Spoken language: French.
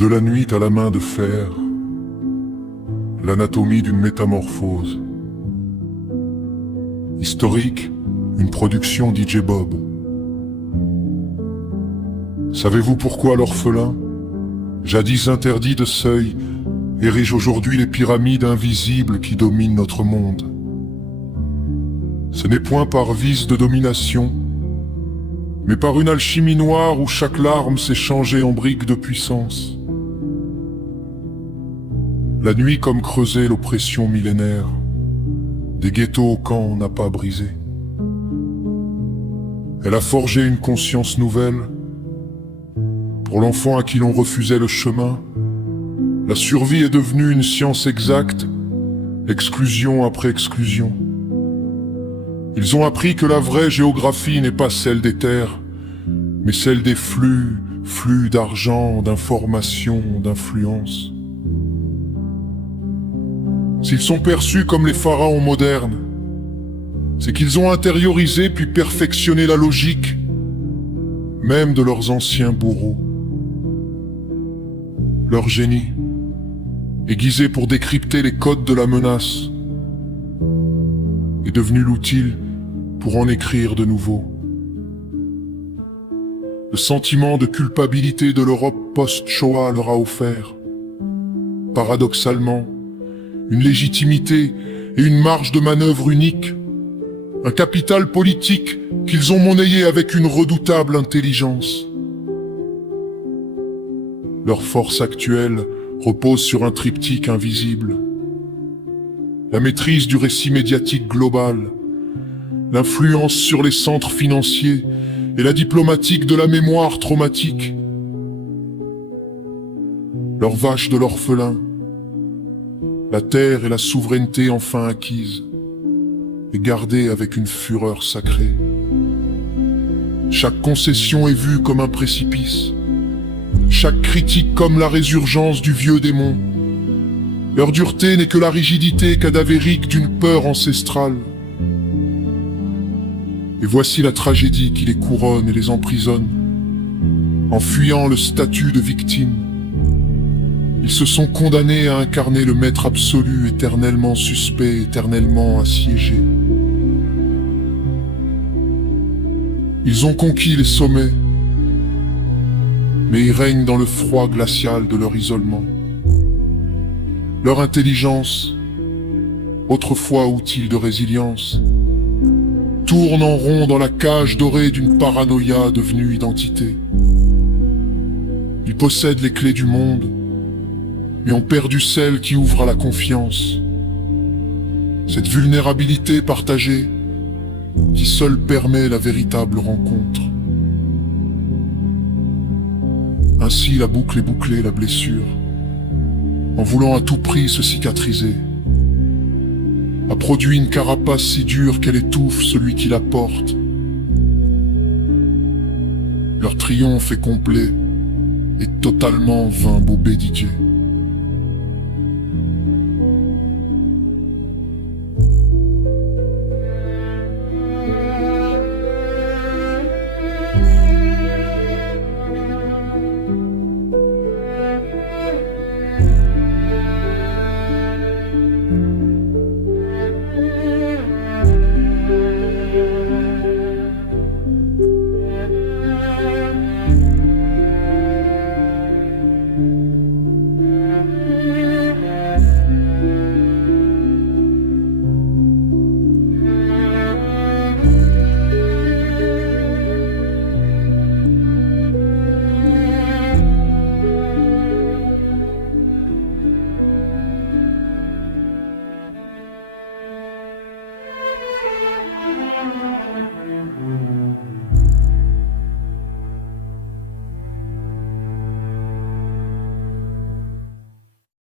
De la nuit à la main de fer, l'anatomie d'une métamorphose. Historique, une production DJ Bob. Savez-vous pourquoi l'orphelin, jadis interdit de seuil, érige aujourd'hui les pyramides invisibles qui dominent notre monde? Ce n'est point par vice de domination, mais par une alchimie noire où chaque larme s'est changée en brique de puissance. La nuit comme creuser l'oppression millénaire, des ghettos au camp on n'a pas brisé. Elle a forgé une conscience nouvelle. Pour l'enfant à qui l'on refusait le chemin, la survie est devenue une science exacte, exclusion après exclusion. Ils ont appris que la vraie géographie n'est pas celle des terres, mais celle des flux d'argent, d'informations, d'influence. S'ils sont perçus comme les pharaons modernes, c'est qu'ils ont intériorisé puis perfectionné la logique, même de leurs anciens bourreaux. Leur génie, aiguisé pour décrypter les codes de la menace, est devenu l'outil pour en écrire de nouveau. Le sentiment de culpabilité de l'Europe post-Shoah leur a offert, paradoxalement, une légitimité et une marge de manœuvre unique, un capital politique qu'ils ont monnayé avec une redoutable intelligence. Leur force actuelle repose sur un triptyque invisible. La maîtrise du récit médiatique global, l'influence sur les centres financiers et la diplomatique de la mémoire traumatique. Leur vache de l'orphelin, la terre et la souveraineté enfin acquises, et gardée avec une fureur sacrée. Chaque concession est vue comme un précipice, chaque critique comme la résurgence du vieux démon. Leur dureté n'est que la rigidité cadavérique d'une peur ancestrale. Et voici la tragédie qui les couronne et les emprisonne. En fuyant le statut de victime, ils se sont condamnés à incarner le maître absolu, éternellement suspect, éternellement assiégé. Ils ont conquis les sommets, mais ils règnent dans le froid glacial de leur isolement. Leur intelligence, autrefois outil de résilience, tourne en rond dans la cage dorée d'une paranoïa devenue identité. Ils possèdent les clés du monde, mais ont perdu celle qui ouvre à la confiance. Cette vulnérabilité partagée, qui seule permet la véritable rencontre. Ainsi la boucle est bouclée, la blessure, en voulant à tout prix se cicatriser, a produit une carapace si dure qu'elle étouffe celui qui la porte. Leur triomphe est complet et totalement vain, Bobé Didier.